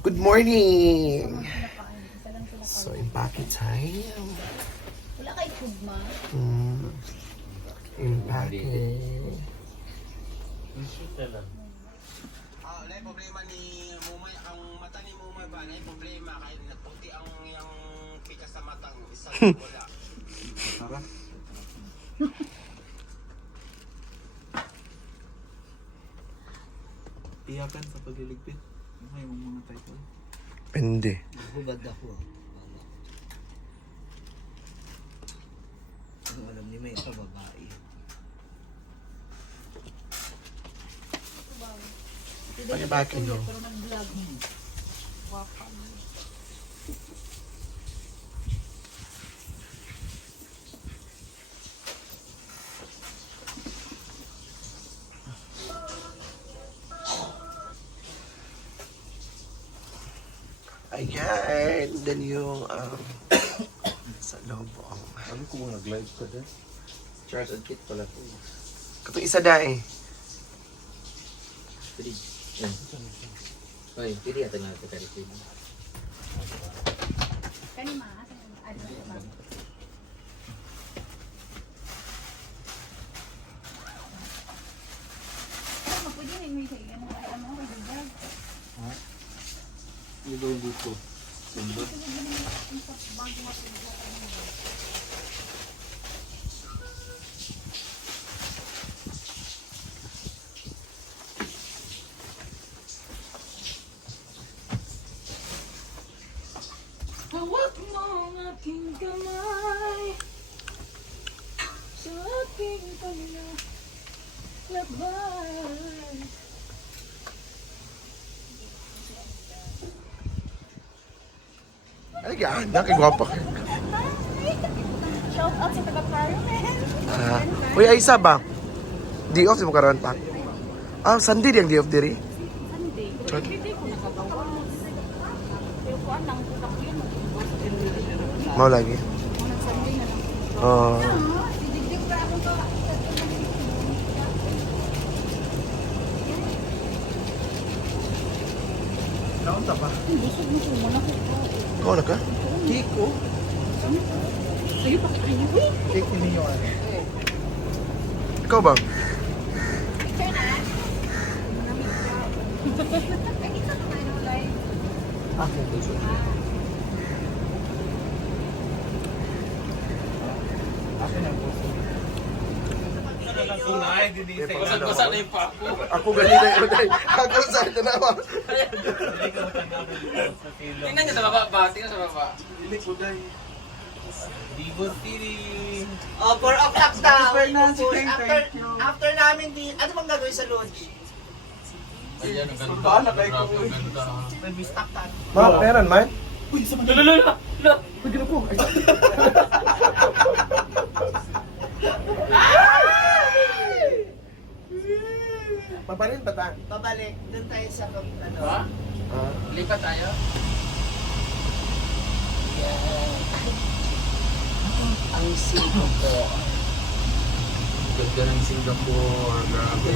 Good morning! So, impake time. Wala kay tugma. Impake. Wala problema ni Mumay, ang mata ni Mumay ba, na problema kahit nagputi ang yung pika sa matang isang wala. Tara. Iyakan sa pagliligpit. Ano yung mga title? Pende. Hubad ako. Ang alam ni May ito babae. Pag-impake no. Pero nag-vlog. Wakam. Ayan. Then yung sa loob. Ano kung nag-live ka din? Charge and kit pala po. Katong isa da eh. Pili. Oy, pili ato nga ito kari pili. Kanima, ano ba? Ano po din may say ano kay vlog. Ha? Ano gawin dito? Sundo? Bago mo. Hawak mo ang aking kamay sa aking paglalakbay. Ay, gaan. Nakigwapa ka. Shout out sa taga-Parliament. Uy, ay isa ba? Di off si mo karoon pa. Sunday di ang di off diri. Sunday. Pero hindi ko nakagawa. Pero ko anang kutak yun. Mau lagi. Unang Sunday na lang. Oh. Digdig pa ako ka. Naunta pa? Busog mo siya muna ko. Ikaw na ka? Kiko? Sa'yo pa kayo eh. Kiko ninyo ano? Ikaw ba? Ako. Ako na po. Basa na yung papo. Ako ganito yung uday. Ako sa ito na ba? Tingnan niyo sa baba ba? Tingnan sa baba. Hindi ko dahil. Divo City. Oh, for o'clock daw. Nancy, thank you. After namin din, ano bang gagawin sa lodge? Ayan, ang ganda. Bahala kayo Grabe, kung- ang ganda. May stock tan. Ma, meron man? Lala! Uy, gino ko. Paparin ba ta? Babalik, dun tayo sa ano. Ha? Lipat tayo? Ang Singapore. Ganda ng Singapore. Grabe.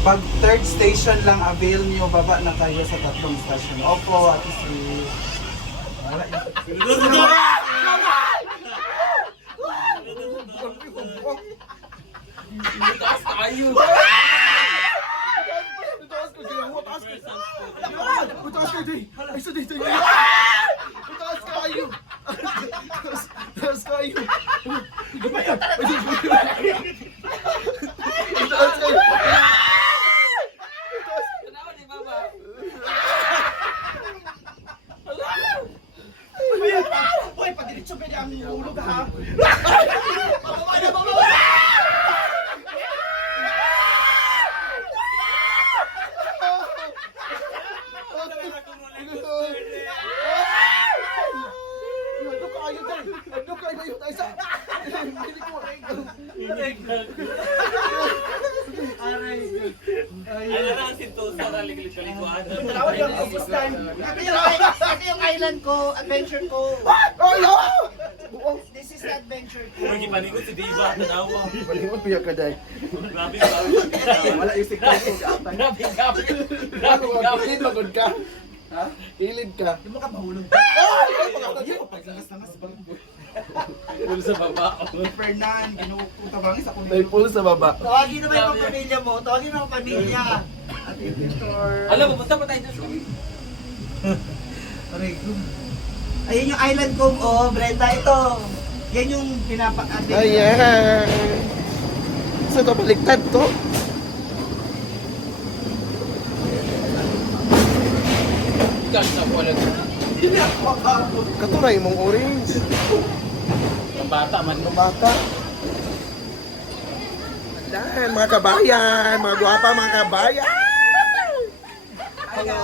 Pag third station lang avail niyo, baba na kayo sa tatlong station. Opo, at si... Wala yun. Taas tayo! Tanawa ni Baba. Uy, padiritso pwede ang hulog ha. Tawag yung first time. Ito yung island ko, adventure ko. This is the adventure ko. Panikot si Diva. Tanawa. Palingon piya ka day. Grabe. Wala yung signal ko. Grabe. Grabe. Ako magpapit magod ka. Ha? Kilid ka. Di mo ka mahulog. Ay! Paglangas-langas sa bangko. Doon sa baba. Fernan, ginupunta bangis ako May pool sa baba. Tawagin naman yung pamilya mo. Tawagin mo ang pamilya. At editor. Alam mo, punta pa tayo doon. Ayun yung island comb, oh, Brenda, ito. Yan yung pinapa-update. Ayan. Sa to baliktad to. Ikaw na po alam. Katuray mong orange. Ang bata man. Ang bata. Ayan, mga kabayan. Mga guwapa mga kabayan. Hello.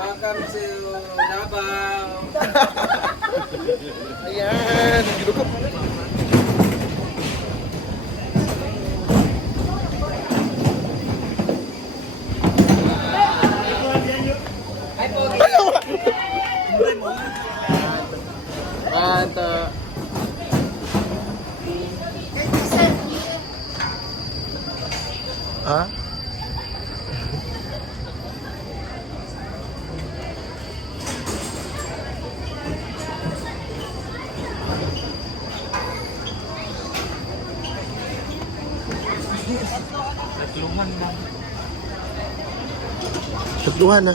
Welcome to Davao. Ayan. Ginuko. Manta. Ha? Tatluhan na.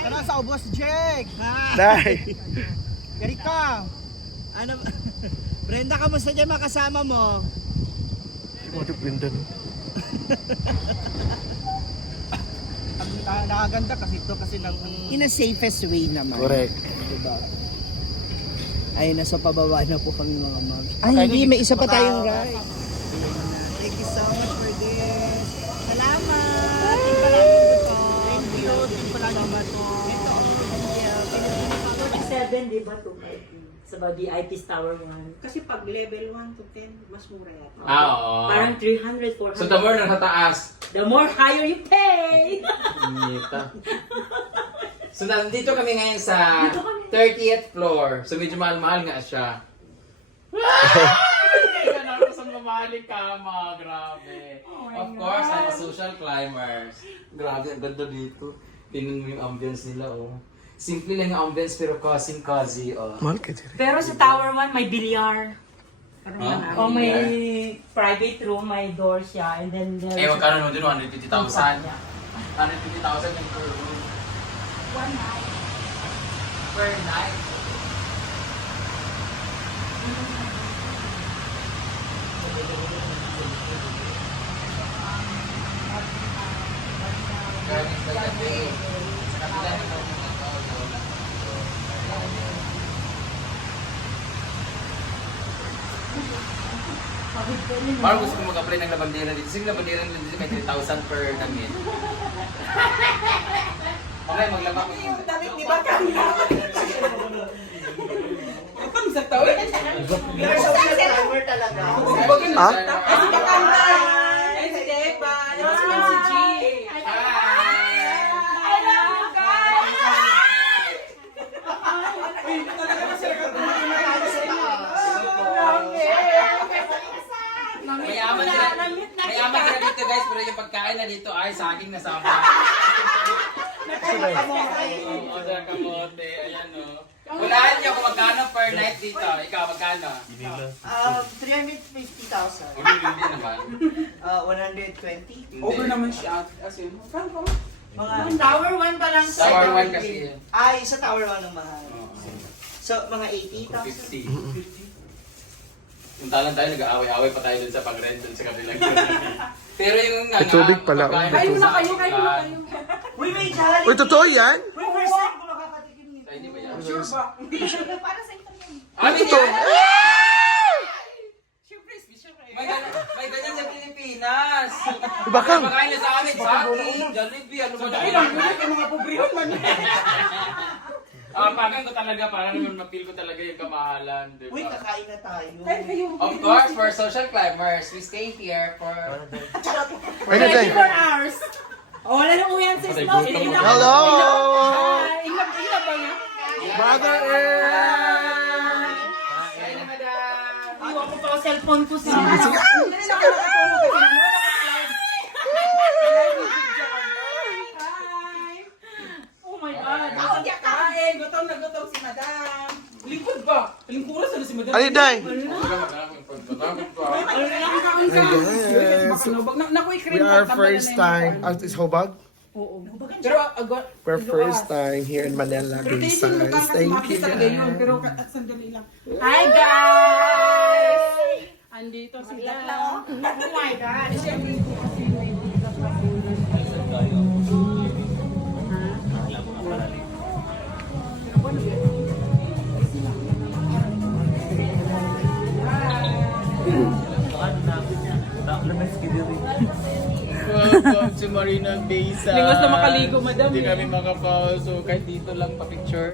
Tara sa ubos, Jake. Dai. Erika. Ano, Brenda, kamusta dyan makasama mo? What a Brendan. Nakaganda kasi ito kasi ng... In a safest way naman. Correct. Diba? Ay, nasa pababa na po kami mga ma'am. Ay, hindi. May isa pa tayong ride. Thank you so much for this. Salamat. Thank you. Thank you salamat po. Thank you. 47, di ba? 250. Sa VIP's Tower 1. Kasi pag level 1 to 10, mas mura yata. Oo. Parang 300, 400. So the more na sa taas. The more higher you pay! Nita. So nandito kami ngayon sa 30th floor. So medyo mahal-mahal nga siya. Kaya na ako sa mamahaling kama. Grabe. Of course, I'm a social climber. Grabe, ang ganda dito. Tingnan mo yung ambience nila, oh. Simple lang yung ambience pero cozy, oh. Mahal ka din. Pero sa Tower 1, may bilyar. Huh? O may private room, may door siya. And then there's... Eh, magkano nun din? 150,000? 150,000 yung per room. One night. Per night? Gardens by the Bay. Sa kabila ng Gardens by the Bay. Parang gusto ko mag-apply ng labandera dito. Sige, labandera dito may 3,000 per damit. Okay, maglaba ko yung damit ni Bakang. Kapag sa tawid. You're so clever talaga. Ah? Ay, si Depa! Si G! Mayaman sila dito guys, pero yung pagkain na dito ay saging na sama. Oo, sa kamote. Ayan o. Hulaan niyo kung magkano per night dito. Ikaw, magkano? 350,000. Hindi naman. 120. Over naman siya. As in, Mga... Tower 1 pa lang. Tower 1 kasi yun. Ay, sa Tower 1 ang mahal. Oo. So, mga 50. 80,000. Punta lang tayo, nag-aaway-aaway pa tayo dun sa pag-rent dun sa kabilang pero yung nga, May tubig pala. Kayo na kayo, kayo na kayo. Uy, may Jollibee! Uy, totoo yan? Uy, first time ko makakatikim nito. Ay, di ba yan? sure ba? Para sa ito yun. Ano Totoo. yan? Siyempre, siyempre. May ganyan sa Pilipinas. Bakang. Pagkain niya sa amin, saging, Jollibee, ano ba Ay, lang, yung mga pobrehon man. Pagan ko talaga, parang naman ma-feel ko talaga yung kamahalan, di Uy, ba? kakain na tayo. Of course, for social climbers, we stay here for... Ano tayo? 24 hours. O, wala nang uyan sa snow. Hello! Ingat ba nga? Brother Ay, na madam! Iwan ko pa ang cellphone ko sa... Sige. Day, day. We are first time. Is Hobag? Pero agad. We're first time here in Manila. Guys. Thank you. Pero sandali lang. Hi guys! Andito sila. Oh my God! Welcome to Marina Bay Sands. Lingas na makaligo, madam. Hindi kami makapasok kahit dito lang pa-picture.